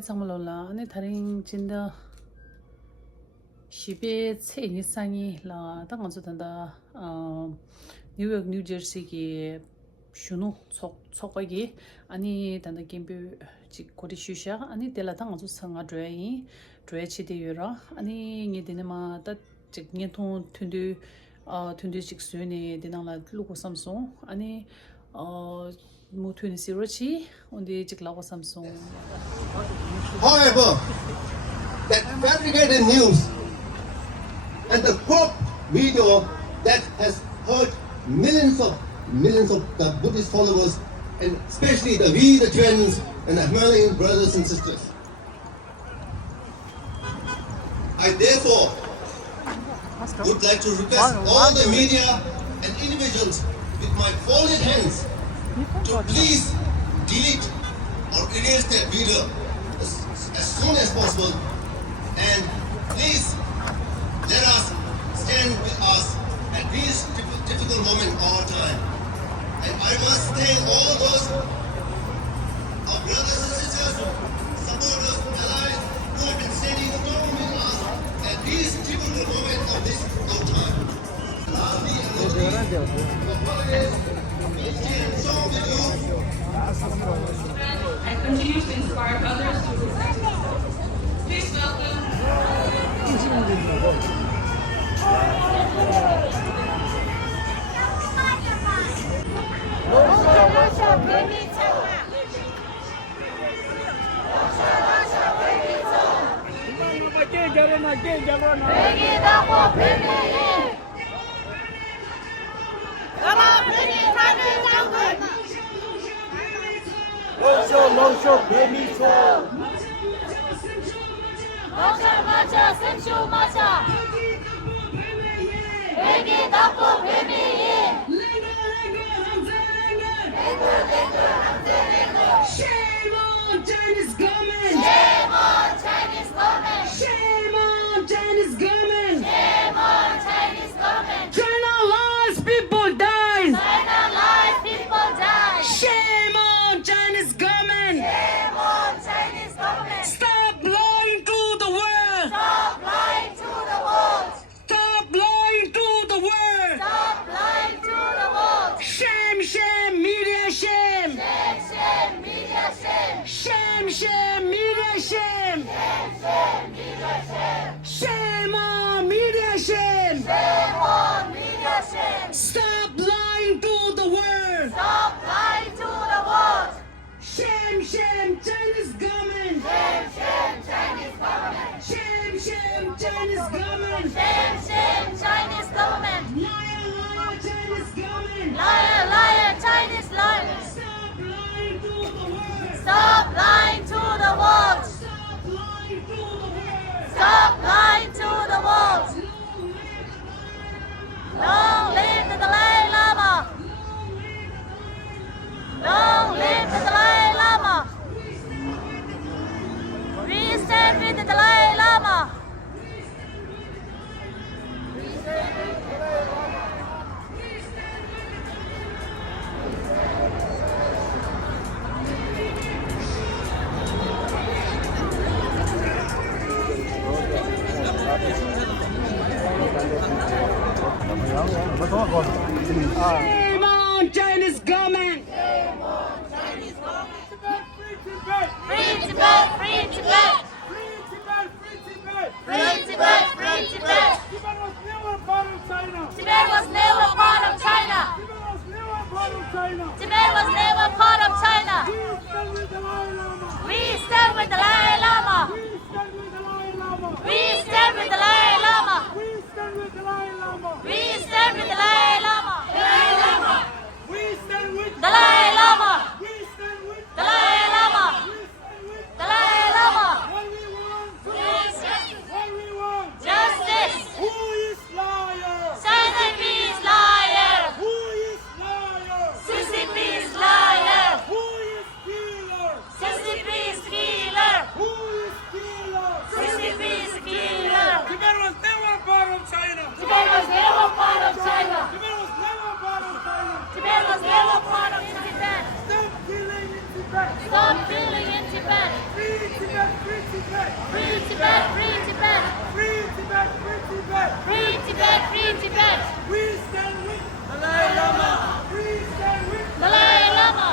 참을로라 아니 다른 진짜 시베 체니 상이 라 당한서 된다 뉴욕 뉴저시기 슈노 속속하기 아니 단다 김비 지 고리 슈샤 아니 델라 당한서 상아 드레이 드레치디유라 아니 니데네마 다 직니통 튼두 튼두 직수니 데나라 루고 삼송 아니 뭐 20시로치 온디 직라고 삼송 However, that fabricated news and the crop video that has hurt millions of the Buddhist followers, and especially the Jains and the Himalayan brothers and sisters. I therefore would like to request all the media and individuals with my folded hands to please delete or erase that video as soon as possible, and please let us stand with us at this difficult moment of our time. And I must thank all those our brothers and sisters, supporters, allies who have been standing along with us at this difficult moment of this our time. Lastly, and continue to inspire others to listen. Please welcome. Shame on Chinese government! Shame on Chinese government! Shame on Chinese government! Shame on Chinese government! China lies, people dies! China lies, people die! Shame on Chinese government! Shame on Chinese government! Stop lying to the world! Stop lying to the world! Stop lying to the world! Stop lying to the world! Shame, shame, media shame! Shame, shame, media shame! Shame, shame, media shame! Shame, shame, media shame! Shame on media shame! Shame on media shame! Stop lying to the world! Stop lying to the world! Shame, shame, Chinese government! Shame, shame, Chinese government! Shame, shame, Chinese government! Shame, shame, Chinese government! Liar, liar, Chinese government! Liar, liar, Chinese liar! Stop lying to the world! Stop lying to the world! Stop lying to the world! Long live the Dalai Lama! Long live the Dalai Lama! We stand with the Dalai Lama! Shame on Chinese government! Shame on Chinese government! Free Tibet! Free Tibet! Free Tibet! Free Tibet! Free Tibet! Tibet was never part of China! Tibet was never part of China! Tibet was never part of China! We stand with the Dalai Lama! We stand with the Dalai Lama! We stand with the Dalai Lama! Dalai Lama! Dalai Lama! Dalai Lama! Dalai Lama! Free Tibet! Free Tibet! Free Tibet! Free Tibet! Free Tibet! Free Tibet! We stand with Dalai Lama! We stand with Dalai Lama!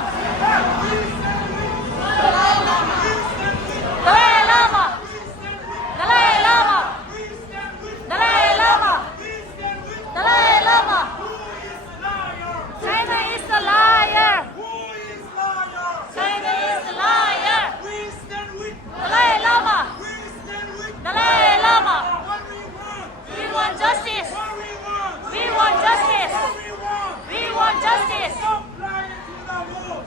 We stand with Dalai Lama! We stand with Dalai Lama! We stand with Dalai Lama! We stand with Dalai Lama! We stand with Dalai Lama! Who is liar? China is a liar! Who is liar? China is a liar! We stand with Dalai Lama! We stand with Dalai Lama! what we want. We want justice! What we want. We want justice! What we want. We want justice!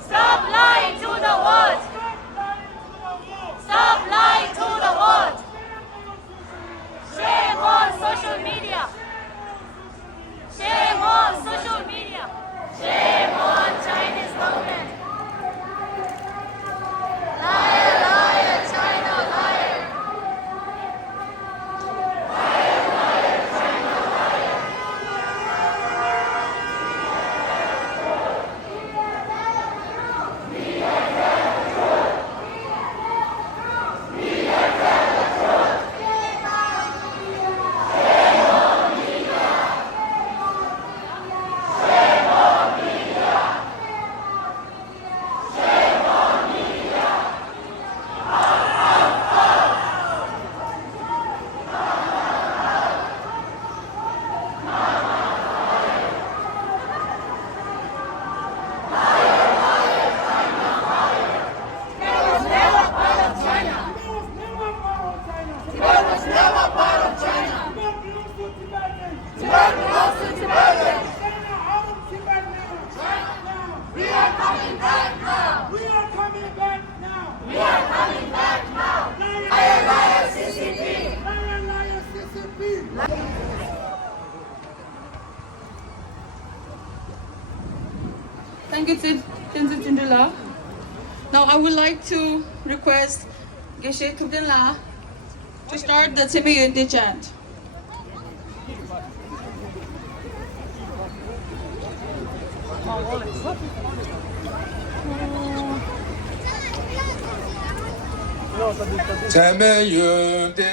Stop lying to the world. Stop lying to the world! Stop lying to the world. Stop lying to the world! Shame on social media! Shame on social media! Shame on Chinese government! Liar, liar, China, liar! Thank you, Tenzin Tindula. Now I would like to request Geshe Tubdinla to start the Tibi Yunti chant. Teme yunde,